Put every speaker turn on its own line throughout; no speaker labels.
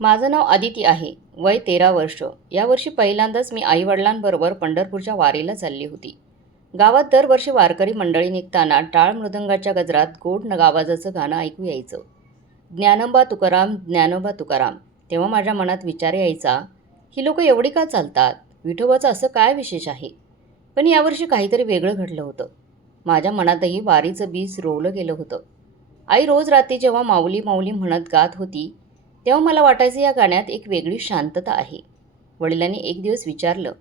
माझं नाव आदिती आहे वय तेरा वर्ष. यावर्षी पहिल्यांदाच मी आईवडिलांबरोबर पंढरपूरच्या वारीला चालली होती. गावात दरवर्षी वारकरी मंडळी निघताना टाळ मृदंगाच्या गजरात गोड न गाणं ऐकू यायचं. ज्ञानोबा तुकाराम ज्ञानोबा तुकाराम. तेव्हा माझ्या मनात विचार यायचा ही लोकं एवढी का चालतात? विठोबाचं असं काय विशेष आहे? पण यावर्षी काहीतरी वेगळं घडलं होतं. माझ्या मनातही वारीचं बीज रोवलं गेलं होतं. आई रोज रात्री जेव्हा माऊली माऊली म्हणत गात होती तेव्हा मला वाटायचं या गाण्यात एक वेगळी शांतता आहे. वडिलांनी एक दिवस विचारलं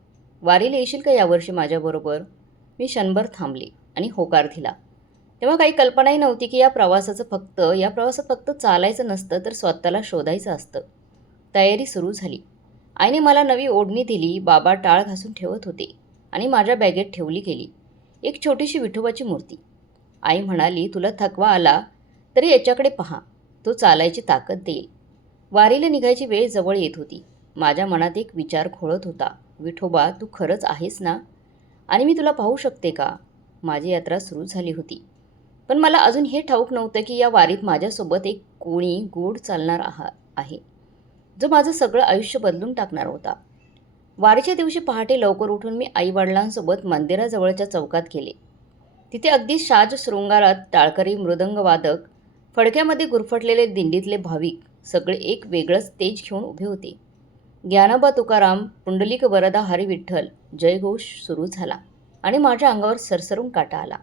वारीला येशील का यावर्षी माझ्याबरोबर? मी क्षणभर थांबले आणि होकार दिला. तेव्हा काही कल्पनाही नव्हती की या प्रवासाचं फक्त या प्रवासात फक्त चालायचं नसतं तर स्वतःला शोधायचं असतं. तयारी सुरू झाली. आईने मला नवी ओढणी दिली बाबा टाळ घासून ठेवत होते आणि माझ्या बॅगेत ठेवली गेली. एक छोटीशी विठोबाची मूर्ती. आई म्हणाली तुला थकवा आला तरी याच्याकडे पहा तो चालायची ताकद देईल. वारीला निघायची वेळ जवळ येत होती. माझ्या मनात एक विचार खोळत होता. विठोबा तू खरंच आहेस ना? आणि मी तुला पाहू शकते का? माझी यात्रा सुरू झाली होती. पण मला अजून हे ठाऊक नव्हतं की या वारीत माझ्यासोबत एक कोणी गोड चालणार आहा आहे. जो माझं सगळं आयुष्य बदलून टाकणार होता. वारीच्या दिवशी पहाटे लवकर उठून मी आईवडिलांसोबत मंदिराजवळच्या चौकात गेले. तिथे अगदी शाज शृंगारात टाळकरी मृदंगवादक फडक्यामध्ये गुरफटलेले दिंडीतले भाविक सगळे एक वेगळंच तेज घेऊन उभे होते. ज्ञानोबा तुकाराम पुंडलिक वरदा हरी विठ्ठल जयघोष सुरू झाला आणि माझ्या अंगावर सरसरून काटा आला.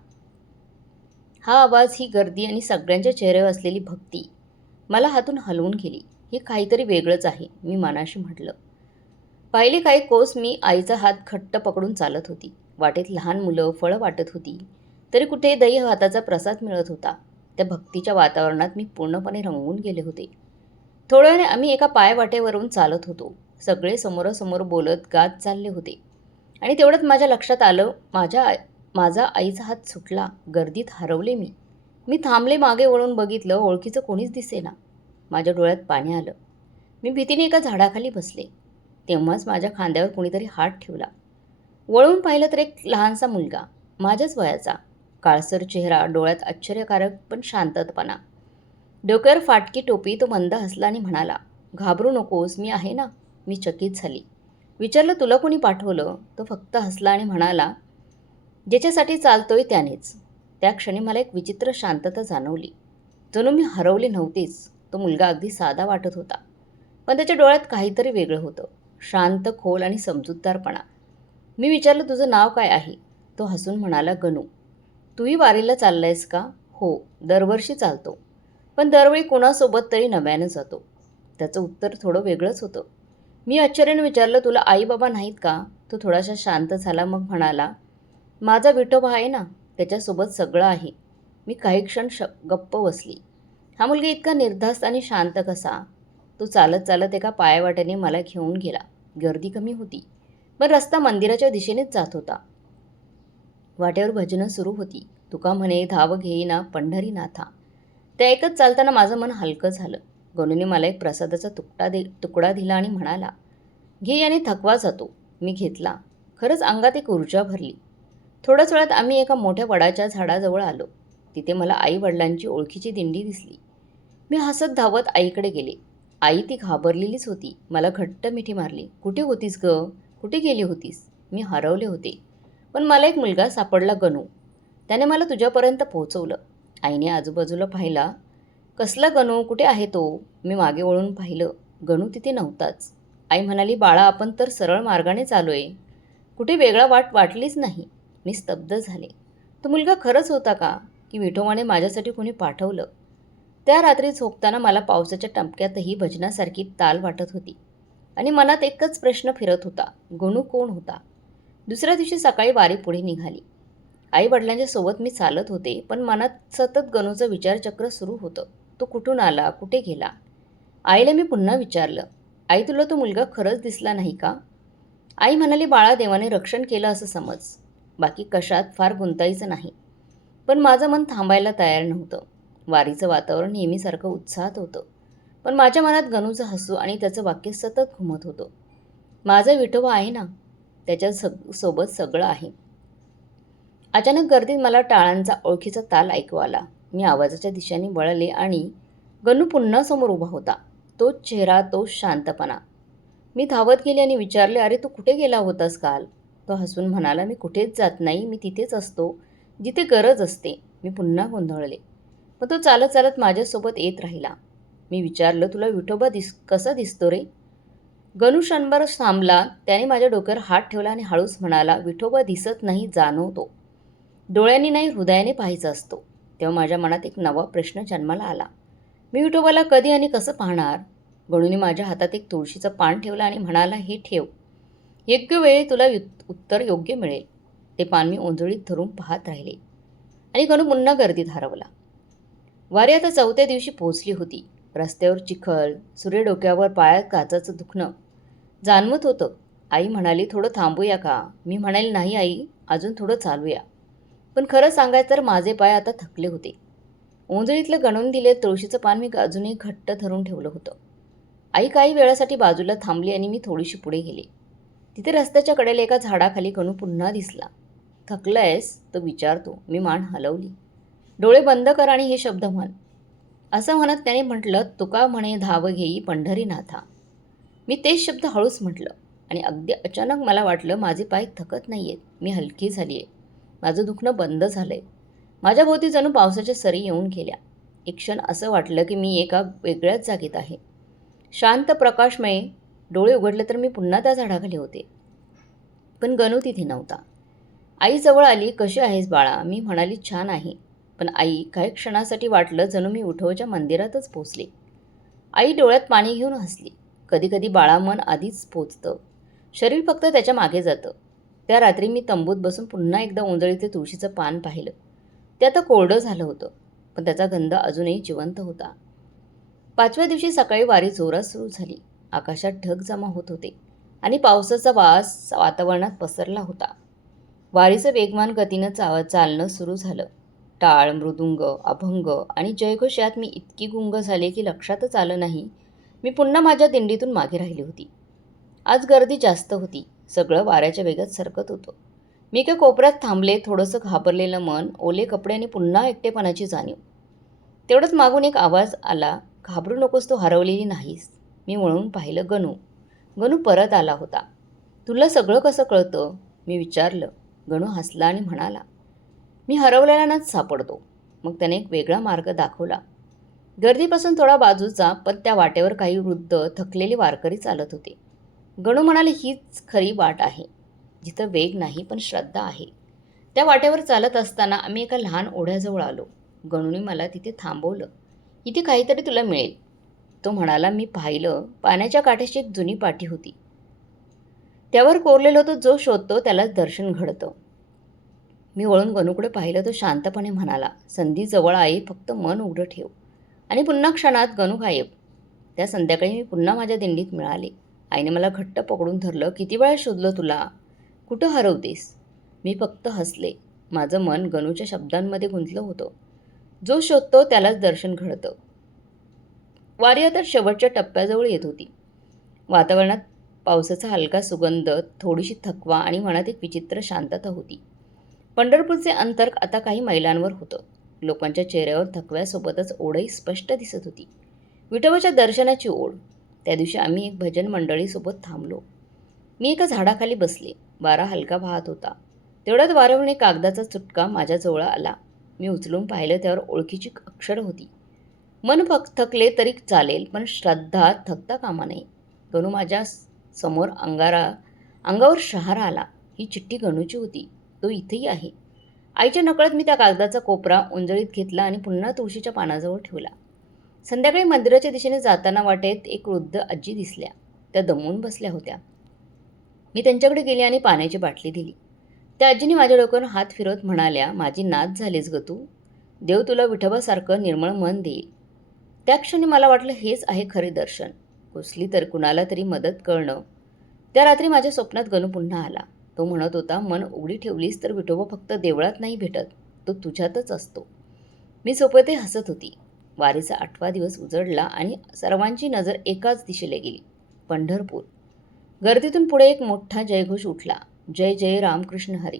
हा आवाज ही गर्दी आणि सगळ्यांच्या चेहऱ्यावर असलेली भक्ती मला हातून हलवून गेली. हे काहीतरी वेगळंच आहे मी मनाशी म्हटलं. पहिले काही कोस मी आईचा हात घट्ट पकडून चालत होती. वाटेत लहान मुलं फळं वाटत होती. तरी कुठे दही हाताचा प्रसाद मिळत होता. त्या भक्तीच्या वातावरणात मी पूर्णपणे रंगून गेले होते. थोड्या आम्ही एका पायवाटेवरून चालत होतो. सगळे समोरासमोर बोलत गात चालले होते. आणि तेवढ्यात माझ्या लक्षात आलं माझ्या आई माझा आईचा हात सुटला गर्दीत हरवले मी. मी थांबले मागे वळून बघितलं ओळखीचं कोणीच दिसेना. माझ्या डोळ्यात पाणी आलं. मी भीतीने एका झाडाखाली बसले. तेव्हाच माझ्या खांद्यावर कोणीतरी हात ठेवला. वळून पाहिलं तर एक लहानसा मुलगा माझ्याच वयाचा. काळसर चेहरा डोळ्यात आश्चर्यकारक पण शांततपणा. डोक्यावर फाटकी टोपी तो मंद हसला आणि म्हणाला घाबरू नकोस मी आहे ना मी चकित झाली. विचारलं तुला कोणी पाठवलं? तो फक्त हसला आणि म्हणाला ज्याच्यासाठी चालतोय त्यानेच. त्या क्षणी मला एक विचित्र शांतता जाणवली. जणू मी हरवले नव्हतेच तो मुलगा अगदी साधा वाटत होता पण त्याच्या डोळ्यात काहीतरी वेगळं होतं शांत खोल आणि समजूतदारपणा. मी विचारलं तुझं नाव काय आहे? तो हसून म्हणाला गणू. तूही वारीला चाललायस का? हो दरवर्षी चालतो. पण दरवेळी कोणासोबत तरी नव्यानं जातो. त्याचं उत्तर थोडं वेगळंच होतं. मी आश्चर्याने विचारलं तुला आई बाबा नाहीत का? तो थोडासा शांत झाला मग म्हणाला माझा विठोबा आहे ना त्याच्यासोबत सगळं आहे. मी काही क्षण श गप्प बसली. हा मुलगा इतका निर्धास्त आणि शांत कसा? तो चालत चालत एका पायवाट्याने मला घेऊन गेला. गर्दी कमी होती. पण रस्ता मंदिराच्या दिशेनेच जात होता. वाट्यावर भजनं सुरू होती. तुका म्हणे धाव घेईना पंढरीनाथा. त्या ऐकत चालताना माझं मन हलकं झालं. गणूने मला एक प्रसादाचा तुकडा दे तुकडा दिला आणि म्हणाला घे याने थकवा जातो. मी घेतला. खरंच अंगात एक ऊर्जा भरली. थोड्याच वेळात आम्ही एका मोठ्या वडाच्या झाडाजवळ आलो. तिथे मला आई वडिलांची ओळखीची दिंडी दिसली. मी हसत धावत आईकडे गेले. आई ती घाबरलेलीच होती. मला घट्ट मिठी मारली. कुठे होतीस ग? कुठे गेली होतीस? मी हरवले होते. पण मला एक मुलगा सापडला गणू. त्याने मला तुझ्यापर्यंत पोहोचवलं. आईने आजूबाजूला पाहिला कसला गणू कुठे आहे तो? मी मागे वळून पाहिलं गणू तिथे नव्हताच. आई म्हणाली बाळा आपण तर सरळ मार्गाने चालू आहे कुठे वेगळा वाट वाटलीच नाही. मी स्तब्ध झाले. तो मुलगा खरंच होता का? की विठोबाने माझ्यासाठी कोणी पाठवलं. त्या रात्री झोपताना मला पावसाच्या टमक्यातही भजनासारखी ताल वाटत होती. आणि मनात एकच प्रश्न फिरत होता गणू कोण होता? दुसऱ्या दिवशी सकाळी वारी पुढे निघाली. आई वडिलांच्या सोबत मी चालत होते पण मनात सतत गणूचं विचारचक्र सुरू होतं. तो कुठून आला कुठे गेला? आईला मी पुन्हा विचारलं आई तुला तो मुलगा खरंच दिसला नाही का? आई म्हणाली बाळा देवाने रक्षण केलं असं समज. बाकी कशात फार गुंतायचं नाही. पण माझं मन थांबायला तयार नव्हतं. वारीचं वातावरण नेहमीसारखं उत्साहात होतं. पण माझ्या मनात गणूचं हसू आणि त्याचं वाक्य सतत घुमत होतं. माझा विठोबा आहे ना? त्याच्या सग सोबत सगळं आहे. अचानक गर्दीत मला टाळांचा ओळखीचा ताल ऐकू आला. मी आवाजाच्या दिशेने वळले आणि गणू पुन्हा समोर उभा होता. तोच चेहरा तोच शांतपणा. मी धावत गेले आणि विचारले अरे तू कुठे गेला होतास काल? तो हसून म्हणाला मी कुठेच जात नाही मी तिथेच असतो जिथे गरज असते. मी पुन्हा गोंधळले. मग तो चालत चालत माझ्यासोबत येत राहिला. मी विचारलं तुला विठोबा दिस कसा दिसतो रे? गणू क्षणभर थांबला त्याने माझ्या डोक्यावर हात ठेवला आणि हळूच म्हणाला विठोबा दिसत नाही जाणवतो. डोळ्यांनी नाही हृदयाने पाहायचा असतो. तेव्हा माझ्या मनात एक नवा प्रश्न जन्माला आला. मी विठोबाला कधी आणि कसं पाहणार? गणूने माझ्या हातात एक तुळशीचं पान ठेवलं आणि म्हणाला हे ठेव. योग्य वेळी तुला युत- उत्तर योग्य मिळेल. ते पान मी ओंजळीत धरून पाहत राहिले. आणि गणू पुन्हा गर्दीत हरवला. वारी आता चौथ्या दिवशी पोहोचली होती. रस्त्यावर चिखल सूर्य डोक्यावर पायात काचाचं दुखणं. जाणवत होतं आई म्हणाली थोडं थांबूया का? मी म्हणाली नाही आई अजून थोडं चालूया. पण खरं सांगायचं तर माझे पाय आता थकले होते. ओंजळीतलं गणून दिले तुळशीचं पान मी अजूनही घट्ट धरून ठेवलं होतं. आई काही वेळासाठी बाजूला थांबली आणि मी थोडीशी पुढे गेले. तिथे रस्त्याच्या कडेला एका झाडाखाली गणू पुन्हा दिसला. थकलायस? तो विचारतो मी मान हलवली. डोळे बंद कर आणि हे शब्द म्हण. असं म्हणत त्याने म्हटलं तुका म्हणे धाव घेई पंढरीनाथा. मी तेच शब्द हळूच म्हटलं आणि अगदी अचानक मला वाटलं माझे पाय थकत नाही आहेत मी हलकी झाली आहे माझं दुखणं बंद झालं आहे माझ्या भोवती जणू पावसाच्या सरी येऊन गेल्या. एक क्षण असं वाटलं की मी एका वेगळ्याच जागेत आहे. शांत प्रकाशमय डोळे उघडले तर मी पुन्हा त्या झाडाखाली होते. पण गणू तिथे नव्हता. आई जवळ आली कशी आहेस बाळा? मी म्हणाली छान आहे. पण आई काही क्षणासाठी वाटलं जणू मी उठवच्या मंदिरातच पोचले. आई डोळ्यात पाणी घेऊन हसली. कधीकधी बाळा मन आधीच पोचतं. शरीर फक्त त्याच्यामागे जातं. त्या रात्री मी तंबूत बसून पुन्हा एकदा ओंजळीचे तुळशीचं पान पाहिलं. ते आता कोरडं झालं होतं पण त्याचा गंध अजूनही जिवंत होता. पाचव्या दिवशी सकाळी वारी जोरात सुरू झाली. आकाशात ढग जमा होत होते आणि पावसाचा वास वातावरणात पसरला होता. वारीचं वेगवान गतीनं चा चालणं सुरू झालं. टाळ मृदुंग अभंग आणि जयघोष यात मी इतकी गुंग झाले की लक्षातच आलं नाही. मी पुन्हा माझ्या दिंडीतून मागे राहिली होती. आज गर्दी जास्त होती. सगळं वाऱ्याच्या वेगात सरकत होतं. मी एका कोपऱ्यात थांबले थोडंसं घाबरलेलं मन ओले कपडे आणि पुन्हा एकटेपणाची जाणीव. तेवढंच मागून एक आवाज आला घाबरू नकोस तू हरवलेली नाहीस. मी वळून पाहिलं गणू. गणू परत आला होता. तुला सगळं कसं कळतं? मी विचारलं. गणू हसला आणि म्हणाला मी हरवलेल्यानाच सापडतो. मग त्याने एक वेगळा मार्ग दाखवला. गर्दीपासून थोडा बाजूचा पण त्या वाटेवर काही वृद्ध थकलेले वारकरी चालत होते. गणू म्हणाले हीच खरी वाट आहे जिथं वेग नाही पण श्रद्धा आहे. त्या वाटेवर चालत असताना आम्ही एका लहान ओढ्याजवळ आलो. गणूने मला तिथे थांबवलं. इथे काहीतरी तुला मिळेल. तो म्हणाला मी पाहिलं पाण्याच्या काठ्याची एक जुनी पाठी होती. त्यावर कोरलेलं होतं जो शोधतो त्यालाच दर्शन घडतं. मी वळून गणूकडे पाहिलं तो शांतपणे म्हणाला संधी जवळ आई फक्त मन उघडं ठेव. आणि पुन्हा क्षणात गणू गायब. त्या संध्याकाळी मी पुन्हा माझ्या दिंडीत मिळाले. आईने मला घट्ट पकडून धरलं किती वेळा शोधलं तुला? कुठं हरवतेस? मी फक्त हसले. माझं मन गणूच्या शब्दांमध्ये गुंतलं होतं. जो शोधतो त्यालाच दर्शन घडतं. वारी आता शेवटच्या टप्प्याजवळ येत होती. वातावरणात पावसाचा हलका सुगंध थोडीशी थकवा आणि मनात एक विचित्र शांतता होती. पंढरपूरचे अंतर आता काही मैलांवर होतं. लोकांच्या चेहऱ्यावर थकव्यासोबतच ओढही स्पष्ट दिसत होती. विठोबाच्या दर्शनाची ओढ त्या दिवशी आम्ही एक भजन मंडळीसोबत थांबलो. मी एका झाडाखाली बसले. वारा हलका वाहत होता. तेवढ्यात वाऱ्यावरून एक कागदाचा चुटका माझ्याजवळ आला. मी उचलून पाहिलं त्यावर ओळखीची अक्षरं होती. मन फक्त थकले तरी चालेल पण श्रद्धा थकता कामा नये. गणू माझ्यासमोर अंगारा अंगावर शहारा आला. ही चिठ्ठी गणूची होती. तो इथेही आहे. आईच्या नकळत मी त्या कागदाचा कोपरा उंजळीत घेतला आणि पुन्हा तुळशीच्या पानाजवळ ठेवला. संध्याकाळी मंदिराच्या दिशेने जाताना वाटेत एक वृद्ध आजी दिसल्या. त्या दमून बसल्या होत्या. मी त्यांच्याकडे गेले आणि पाण्याची बाटली दिली. त्या आजीने माझ्या डोक्यावर हात फिरवत म्हणाल्या माझी नाच झालीस ग तू. देव तुला विठोबासारखं निर्मळ मन देईल. त्या क्षणी मला वाटलं हेच आहे खरे दर्शन. कुसली तर कुणाला तरी मदत करणं. त्या रात्री माझ्या स्वप्नात गणू पुन्हा आला. तो म्हणत होता मन उघडी ठेवलीस तर विठोबा फक्त देवळात नाही भेटत. तो तुझ्यातच असतो. मी सोपते हसत होती. वारीचा आठवा दिवस उजडला आणि सर्वांची नजर एकाच दिशेला गेली. पंढरपूर. गर्दीतून पुढे एक मोठा जयघोष उठला. जय जय रामकृष्ण हरी.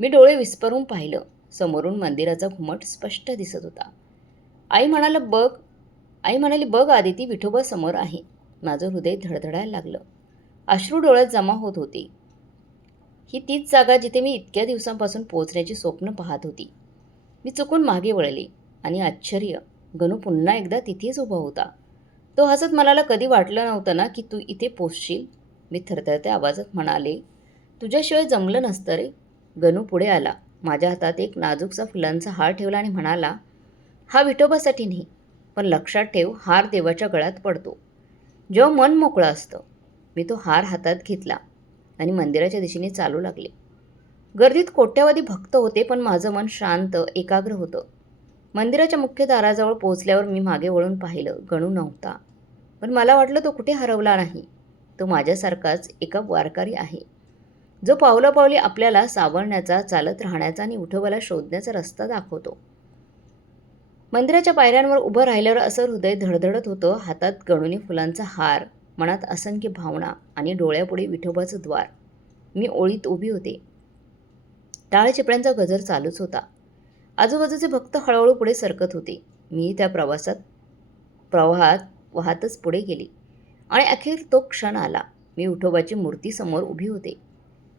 मी डोळे विस्परून पाहिलं. समोरून मंदिराचा घुमट स्पष्ट दिसत होता. आई म्हणाला बघ आई म्हणाली बघ आदिती विठोबा समोर आहे. माझं हृदय धडधडायला लागलं. अश्रू डोळ्यात जमा होत होते. ही तीच जागा जिथे मी इतक्या दिवसांपासून पोहोचण्याची स्वप्न पाहत होती. मी चुकून मागे वळले आणि आश्चर्य गणू पुन्हा एकदा तिथेच उभा होता. तो हसत मनाला कधी वाटलं नव्हतं ना की तू इथे पोचशील मी थरथरत्या आवाजात म्हणाले तुझ्याशिवाय जमलं नसतं रे. गणू पुढे आला. माझ्या हातात एक नाजूकसा फुलांचा हार ठेवला आणि म्हणाला हा विठोबासाठी नाही पण लक्षात ठेव हार देवाच्या गळ्यात पडतो. जेव्हा मन मोकळं असतं मी तो हार हातात घेतला आणि मंदिराच्या दिशेने चालू लागले. गर्दीत कोट्यावधी भक्त होते पण माझं मन शांत एकाग्र होतं. मंदिराच्या मुख्य दाराजवळ पोहोचल्यावर मी मागे वळून पाहिलं गणू नव्हता. पण मला वाटलं तो कुठे हरवला नाही. तो माझ्यासारखाच एका वारकरी आहे. जो पावलापावली आपल्याला सावरण्याचा चालत राहण्याचा आणि उठोबाला शोधण्याचा रस्ता दाखवतो. मंदिराच्या पायऱ्यांवर उभं राहिल्यावर असं हृदय धडधडत होतं हातात गणुनी फुलांचा हार मनात असंख्य भावना आणि डोळ्यापुढे विठोबाचं द्वार. मी ओळीत उभी होते. टाळ चिपळ्यांचा गजर चालूच होता. आजूबाजूचे भक्त हळूहळू पुढे सरकत होते. मी त्या प्रवासात प्रवाहात वाहतच पुढे गेली. आणि अखेर तो क्षण आला. मी विठोबाची मूर्ती समोर उभी होते.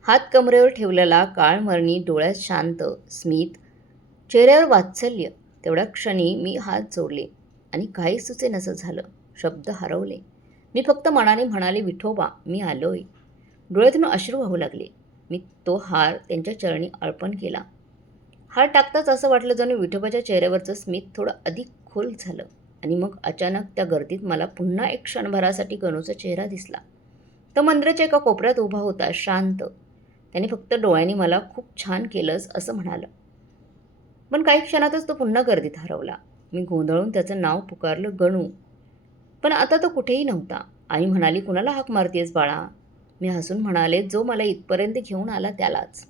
हात कमरेवर ठेवलेला काळमरणी डोळ्यात शांत स्मित चेहऱ्यावर वात्सल्य तेवढ्या क्षणी मी हात जोडले आणि काही सुचे नसं झालं. शब्द हरवले. मी फक्त मनाने म्हणाले विठोबा मी आलोय. डोळ्यातून अश्रू वाहू लागले. मी तो हार त्यांच्या चरणी अर्पण केला. हार टाकताच असं वाटलं जणू विठोबाच्या चेहऱ्यावरचं स्मित थोडं अधिक खोल झालं. आणि मग अचानक त्या गर्दीत मला पुन्हा एक क्षणभरासाठी गणूचा चेहरा दिसला. तो मंदिराच्या एका कोपऱ्यात उभा होता शांत. त्याने फक्त डोळ्यांनी मला खूप छान केलंच असं म्हणालं. पण काही क्षणातच तो पुन्हा गर्दीत हरवला. मी गोंधळून त्याचं नाव पुकारलं गणू. पण आता तो कुठेही नव्हता. आई म्हणाली कुणाला हाक मारतेस बाळा? मी हसून म्हणाले जो मला इथपर्यंत घेऊन आला त्यालाच.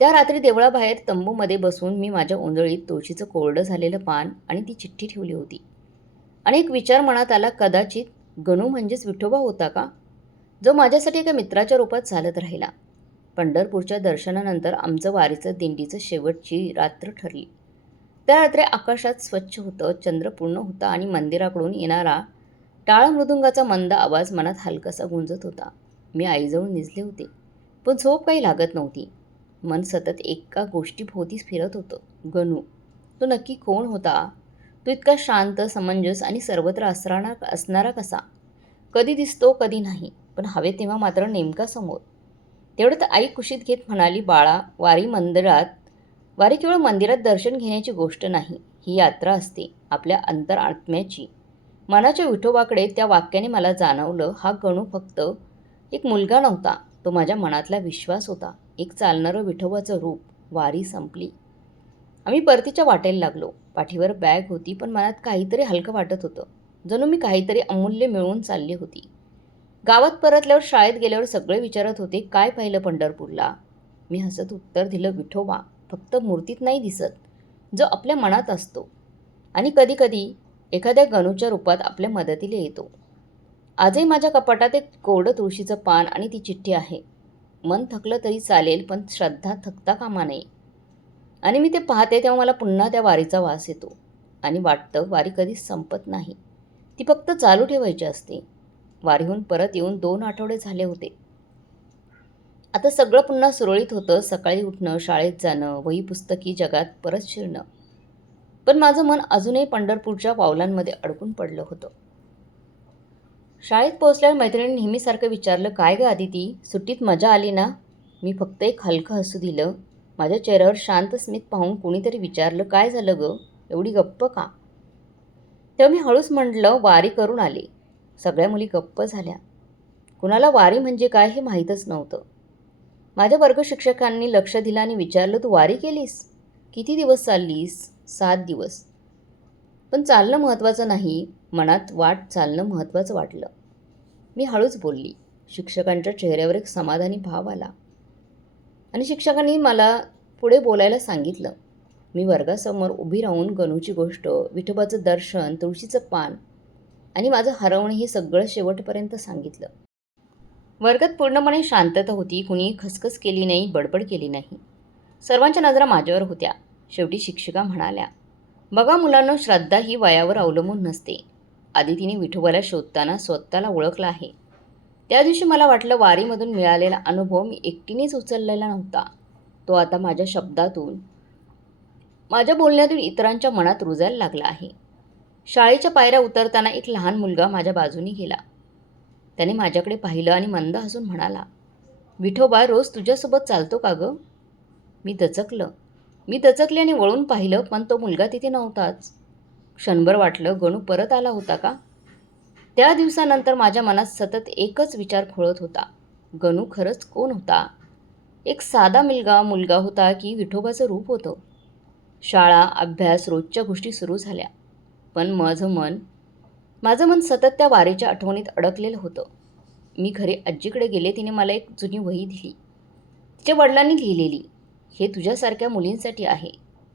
त्या रात्री देवळाबाहेर तंबूमध्ये बसून मी माझ्या ओंजळीत तुळशीचं कोरडं झालेलं पान आणि ती चिठ्ठी ठेवली होती. आणि एक विचार मनात आला कदाचित गणू म्हणजेच विठोबा होता का? जो माझ्यासाठी एका मित्राच्या रूपात चालत राहिला. पंढरपूरच्या दर्शनानंतर आमचं वारीचं दिंडीचं शेवटची रात्र ठरली. त्या रात्री आकाशात स्वच्छ होतं चंद्र पूर्ण होता आणि मंदिराकडून येणारा टाळ मृदुंगाचा मंद आवाज मनात हलकासा गुंजत होता. मी आईजवळ निजले होते. पण झोप काही लागत नव्हती. मन सतत एका गोष्टीभोवतीच फिरत होतं. गणू. तो नक्की कोण होता? तो इतका शांत समंजस आणि सर्वत्र असणारा असणारा कसा? कधी दिसतो कधी नाही. पण हवे तेव्हा मात्र नेमका समोर. तेवढं तर आई कुशीत घेत म्हणाली बाळा वारी मंदिरात वारी केवळ मंदिरात दर्शन घेण्याची गोष्ट नाही. ही यात्रा असते आपल्या अंतर आत्म्याची मनाच्या विठोबाकडे त्या वाक्याने मला जाणवलं हा गणू फक्त एक मुलगा नव्हता. तो माझ्या मनातला विश्वास होता. एक चालणारं विठोबाचं रूप वारी संपली. आम्ही परतीच्या वाटेला लागलो. पाठीवर बॅग होती पण मनात काहीतरी हलकं वाटत होतं. जणू मी काहीतरी अमूल्य मिळवून चालली होती. गावात परतल्यावर शाळेत गेल्यावर सगळे विचारत होते काय पाहिलं पंढरपूरला? मी हसत उत्तर दिलं विठोबा फक्त मूर्तीत नाही दिसत. जो आपल्या मनात असतो. आणि कधीकधी एखाद्या गणूच्या रूपात आपल्या मदतीला येतो. आजही माझ्या कपाटात एक कोरडं तुळशीचं पान आणि ती चिठ्ठी आहे. मन थकलं तरी चालेल पण श्रद्धा थकता कामा नये. आणि मी ते पाहते तेव्हा मला पुन्हा त्या वारीचा वास येतो. आणि वाटतं वारी कधीच संपत नाही. ती फक्त चालू ठेवायची असते. वारीहून परत येऊन दोन आठवडे झाले होते. आता सगळं पुन्हा सुरळीत होतं. सकाळी उठणं शाळेत जाणं वही पुस्तकी जगात परत शिरणं. पण माझं मन अजूनही पंढरपूरच्या पावलांमध्ये अडकून पडलं होतं. शाळेत पोहोचल्यावर मैत्रिणी नेहमीसारखं विचारलं काय गं आदिती सुट्टीत मजा आली ना? मी फक्त एक हलकं हसू दिलं. माझ्या चेहऱ्यावर शांत स्मित पाहून कुणीतरी विचारलं काय झालं गं? एवढी गप्प का? तेव्हा मी हळूच म्हटलं वारी करून आले. सगळ्या मुली गप्प झाल्या. कुणाला वारी म्हणजे काय हे माहीतच नव्हतं. माझ्या वर्ग शिक्षकांनी लक्ष दिलं आणि विचारलं तू वारी केलीस? किती दिवस चाललीस? सात दिवस. पण चालणं महत्त्वाचं नाही. मनात वाट चालणं महत्त्वाचं वाटलं. मी हळूच बोलली. शिक्षकांच्या चेहऱ्यावर एक समाधानी भाव आला. आणि शिक्षकांनी मला पुढे बोलायला सांगितलं. मी वर्गासमोर उभी राहून गणूची गोष्ट विठोबाचं दर्शन तुळशीचं पान आणि माझं हरवणं हे सगळं शेवटपर्यंत सांगितलं. वर्गात पूर्णपणे शांतता होती. कुणी खसखस केली नाही बडबड केली नाही. सर्वांच्या नजरा माझ्यावर होत्या. शेवटी शिक्षिका म्हणाल्या बघा मुलांना श्रद्धा ही वयावर अवलंबून नसते. आधी तिने विठोबाला शोधताना स्वतःला ओळखलं आहे. त्या दिवशी मला वाटलं वारीमधून मिळालेला अनुभव मी एकटीनेच उचललेला नव्हता. तो आता माझ्या शब्दातून माझ्या बोलण्यातून इतरांच्या मनात रुजायला लागला आहे. शाळेच्या पायऱ्या उतरताना एक लहान मुलगा माझ्या बाजूने गेला. त्याने माझ्याकडे पाहिलं आणि मंद हसून म्हणाला विठोबा रोज तुझ्यासोबत चालतो का गं? मी दचकलं. मी दचकले आणि वळून पाहिलं पण तो मुलगा तिथे नव्हताच. क्षणभर वाटलं गणू परत आला होता का? त्या दिवसानंतर माझ्या मनात सतत एकच विचार खोळत होता. गणू खरंच कोण होता? एक साधा मुलगा मुलगा होता की विठोबाचं रूप होतं? शाळा अभ्यास रोजच्या गोष्टी सुरू झाल्या. पण माझं मन माझं मन सतत त्या वारीच्या आठवणीत अडकलेलं होतं. मी घरी आजीकडे गेले तिने मला एक जुनी वही दिली. तिच्या वडिलांनी लिहिलेली हे तुझ्यासारख्या मुलींसाठी आहे.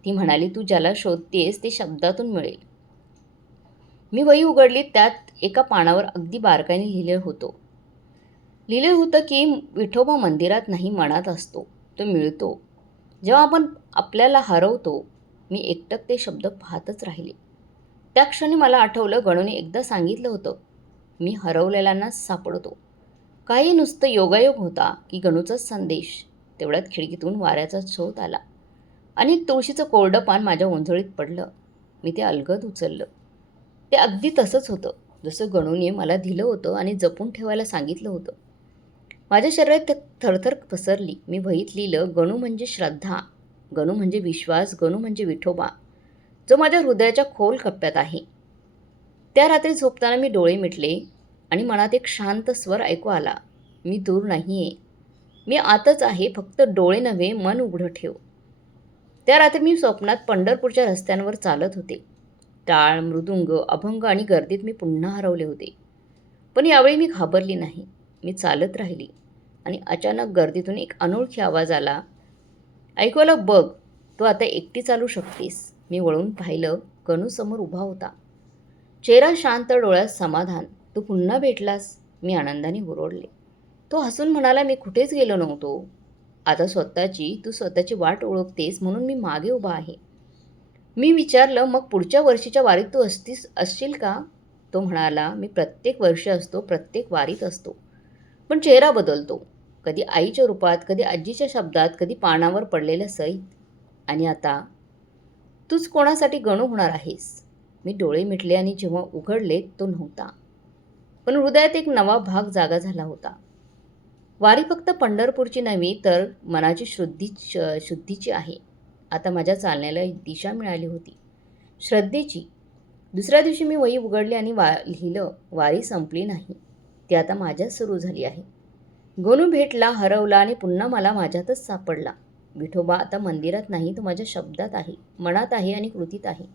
ती म्हणाली तू ज्याला शोधतेस ते शब्दातून मिळेल. मी वही उघडली त्यात एका पानावर अगदी बारकाईने लिहिलेलं होतं. लिहिलं होतं की विठोबा मंदिरात नाही मनात असतो तो मिळतो. जेव्हा आपण आपल्याला हरवतो मी एकटक ते शब्द पाहतच राहिले. त्या क्षणी मला आठवलं गणूने एकदा सांगितलं होतं मी हरवलेल्यांनाच सापडतो. काही नुसतं योगायोग होता की गणूचाच संदेश तेवढ्यात खिडकीतून वाऱ्याचा शोध आला. आणि तुळशीचं कोरडं पान माझ्या ओंजळीत पडलं. मी ते अलगद उचललं. ते अगदी तसंच होतं. जसं गणूने मला दिलं होतं आणि जपून ठेवायला सांगितलं होतं. माझ्या शरीरात थरथर पसरली. मी वहीत लिहिलं गणू म्हणजे श्रद्धा. गणू म्हणजे विश्वास. गणू म्हणजे विठोबा. जो माझ्या हृदयाच्या खोल कप्प्यात आहे. त्या रात्री झोपताना मी डोळे मिटले आणि मनात एक शांत स्वर ऐकू आला. मी दूर नाही आहे मी आतच आहे. फक्त डोळे नव्हे मन उघडं ठेव. त्या रात्री मी स्वप्नात पंढरपूरच्या रस्त्यांवर चालत होते. टाळ मृदुंग अभंग आणि गर्दीत मी पुन्हा हरवले होते. पण यावेळी मी घाबरली नाही. मी चालत राहिली आणि अचानक गर्दीतून एक अनोळखी आवाज आला. ऐकवला बघ तू आता एकटी चालू शकतेस. मी वळून पाहिलं कणू समोर उभा होता. चेहरा शांत डोळ्यात समाधान. तू पुन्हा भेटलास. मी आनंदाने हुरडले तो हसून म्हणाला मी कुठेच गेलो नव्हतो. आता स्वतःची तू स्वतःची वाट ओळखतेस म्हणून मी मागे उभा आहे. मी विचारलं मग पुढच्या वर्षीच्या वारीत तू असतीस असशील का? तो म्हणाला मी प्रत्येक वर्षी असतो प्रत्येक वारीत असतो पण चेहरा बदलतो. कधी आईच्या रूपात कधी आजीच्या शब्दात कधी पानावर पडलेल्या सईत. आणि आता तूच कोणासाठी गणू होणार आहेस? मी डोळे मिटले आणि जेव्हा उघडले तो नव्हता. पण हृदयात एक नवा भाग जागा झाला होता. वारी फक्त पंढरपूरची नव्हे तर मनाची शुद्धी शुद्धीची आहे. आता माझ्या चालण्याला दिशा मिळाली होती. श्रद्धेची. दुसऱ्या दिवशी मी वही उघडली आणि वा लिहिलं वारी संपली नाही. ती आता माझ्यात सुरू झाली आहे. गणू भेटला हरवला आणि पुन्हा मला माझ्यातच सापडला. विठोबा आता मंदिरात नाही तो माझ्या शब्दात आहे मनात आहे आणि कृतीत आहे.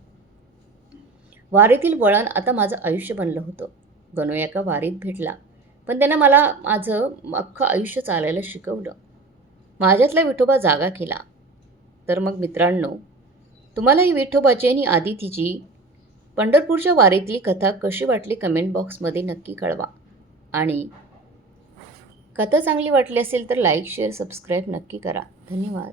वारीतील वळण आता माझं आयुष्य बनलं होतं. गणू एका वारीत भेटला पण त्यानं मला माझं अख्खं आयुष्य चालायला शिकवलं. माझ्यातला विठोबा जागा केला. तर मग मित्रांनो तुम्हाला ही विठोबाची आणि आदितीची पंढरपूरच्या वारीतली कथा कशी वाटली कमेंट बॉक्समध्ये नक्की कळवा. आणि कथा चांगली वाटली असेल तर लाईक शेअर सबस्क्राईब नक्की करा. धन्यवाद.